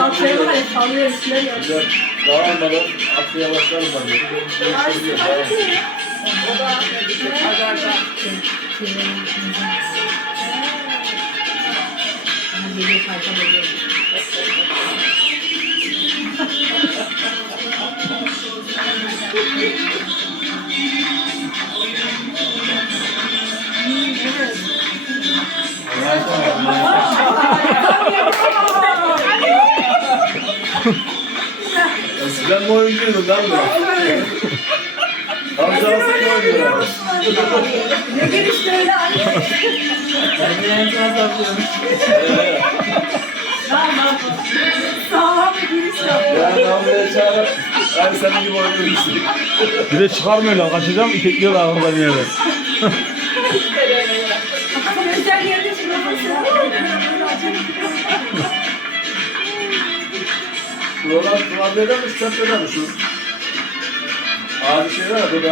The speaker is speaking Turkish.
Bak hani sallıyor ya. Güzel. Dağılmadan atmaya başlarım ben. de. Görüşürüz. Dağılın. O da Agar'da. Geliyor kayka geliyor. Eskiden mi oyuncuydun lan bu? Amcası mı oynuyor? Ne gelişti öyle anne. Tamam. Sağlam bir giriş yap. Yani amcaya çağırıp ben senin gibi oynuyorsun. Bir de çıkarmıyorlar. Kaçacağım itekliyorlar oradan yerden. Özel yerde çıkmasın. Şuralar kumandayla mı stepede mi şu? Ağzı şey var ya bu